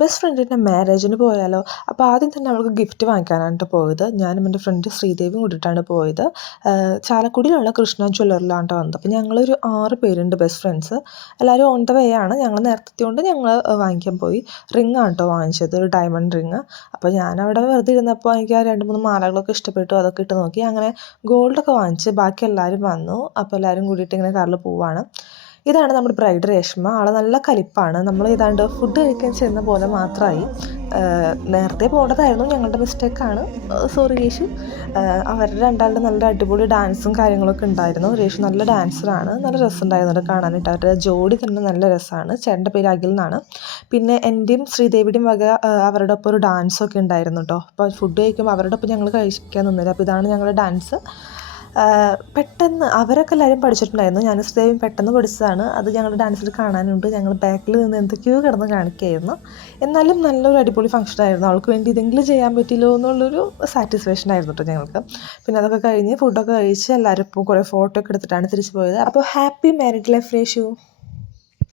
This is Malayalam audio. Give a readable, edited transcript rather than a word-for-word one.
ബെസ്റ്റ് ഫ്രണ്ടിൻ്റെ മാരേജിന് പോയാലോ? അപ്പോൾ ആദ്യം തന്നെ അവൾക്ക് ഗിഫ്റ്റ് വാങ്ങിക്കാനായിട്ട് പോയത്. ഞാനും എൻ്റെ ഫ്രണ്ട് ശ്രീദേവിയും കൂടിയിട്ടാണ് പോയത്. ചാലക്കുടിയിലുള്ള കൃഷ്ണ ജ്വല്ലറിലാണ് വന്നത്. അപ്പോൾ ഞങ്ങളൊരു 6 പേരുണ്ട് ബെസ്റ്റ് ഫ്രണ്ട്സ്. എല്ലാവരും ഓൺ ദ വേ ആണ്. ഞങ്ങൾ നേരത്തെത്തിയോണ്ട് ഞങ്ങൾ വാങ്ങിക്കാൻ പോയി. റിങ്ങാണ് കേട്ടോ വാങ്ങിച്ചത്, ഒരു ഡയമണ്ട് റിങ്. അപ്പോൾ ഞാനവിടെ വെറുതെ ഇരുന്നപ്പോൾ എനിക്ക് ആ 2-3 മാലകളൊക്കെ ഇഷ്ടപ്പെട്ടു. അതൊക്കെ ഇട്ട് നോക്കി. അങ്ങനെ ഗോൾഡൊക്കെ വാങ്ങിച്ച് ബാക്കി എല്ലാവരും വന്നു. അപ്പോൾ എല്ലാവരും കൂടിയിട്ട് ഇങ്ങനെ കാറിൽ പോവുകയാണ്. ഇതാണ് നമ്മുടെ ബ്രൈഡ് രേഷ്മ. ആൾ നല്ല കലിപ്പാണ്. നമ്മൾ ഏതാണ്ട് ഫുഡ് കഴിക്കാൻ ചെന്ന പോലെ മാത്രമായി. നേരത്തെ പോകേണ്ടതായിരുന്നു, ഞങ്ങളുടെ മിസ്റ്റേക്കാണ്. സോറി രേഷു. അവരുടെ രണ്ടാളുടെ നല്ല അടിപൊളി ഡാൻസും കാര്യങ്ങളൊക്കെ ഉണ്ടായിരുന്നു. രേഷു നല്ല ഡാൻസറാണ്. നല്ല രസമുണ്ടായിരുന്നു അത് കാണാനായിട്ട്. അവരുടെ ജോഡി തന്നെ നല്ല രസമാണ്. ചേട്ടൻ്റെ പേര് അഖിൽ എന്നാണ്. പിന്നെ എൻ്റെയും ശ്രീദേവിയുടെയും വക അവരുടെ ഒപ്പം ഒരു ഡാൻസൊക്കെ ഉണ്ടായിരുന്നു കേട്ടോ. അപ്പോൾ ഫുഡ് കഴിക്കുമ്പോൾ അവരുടെ ഒപ്പം ഞങ്ങൾ കഴിക്കാൻ നിന്നില്ല. അപ്പോൾ ഇതാണ് ഞങ്ങളുടെ ഡാൻസ്. പെട്ടെന്ന് അവരൊക്കെ എല്ലാവരും പഠിച്ചിട്ടുണ്ടായിരുന്നു. ഞാൻ ശ്രീദേവിയും പെട്ടെന്ന് പഠിച്ചതാണ്. അത് ഞങ്ങളുടെ ഡാൻസിൽ കാണാനുണ്ട്. ഞങ്ങൾ ബാക്കിൽ നിന്ന് എന്തൊക്കെയോ കിടന്ന് കാണിക്കുകയായിരുന്നു. എന്നാലും നല്ലൊരു അടിപൊളി ഫംഗ്ഷനായിരുന്നു. അവൾക്ക് വേണ്ടി ഇതെങ്കിലും ചെയ്യാൻ പറ്റില്ലോ എന്നുള്ളൊരു സാറ്റിസ്ഫാക്ഷൻ ആയിരുന്നു കേട്ടോ ഞങ്ങൾക്ക്. പിന്നെ അതൊക്കെ കഴിഞ്ഞ് ഫുഡൊക്കെ കഴിച്ച് എല്ലാവരും ഇപ്പോൾ കുറേ ഫോട്ടോ ഒക്കെ എടുത്തിട്ടാണ് തിരിച്ചു പോയത്. അപ്പോൾ ഹാപ്പി മാരീഡ് ലൈഫ് രേഷു.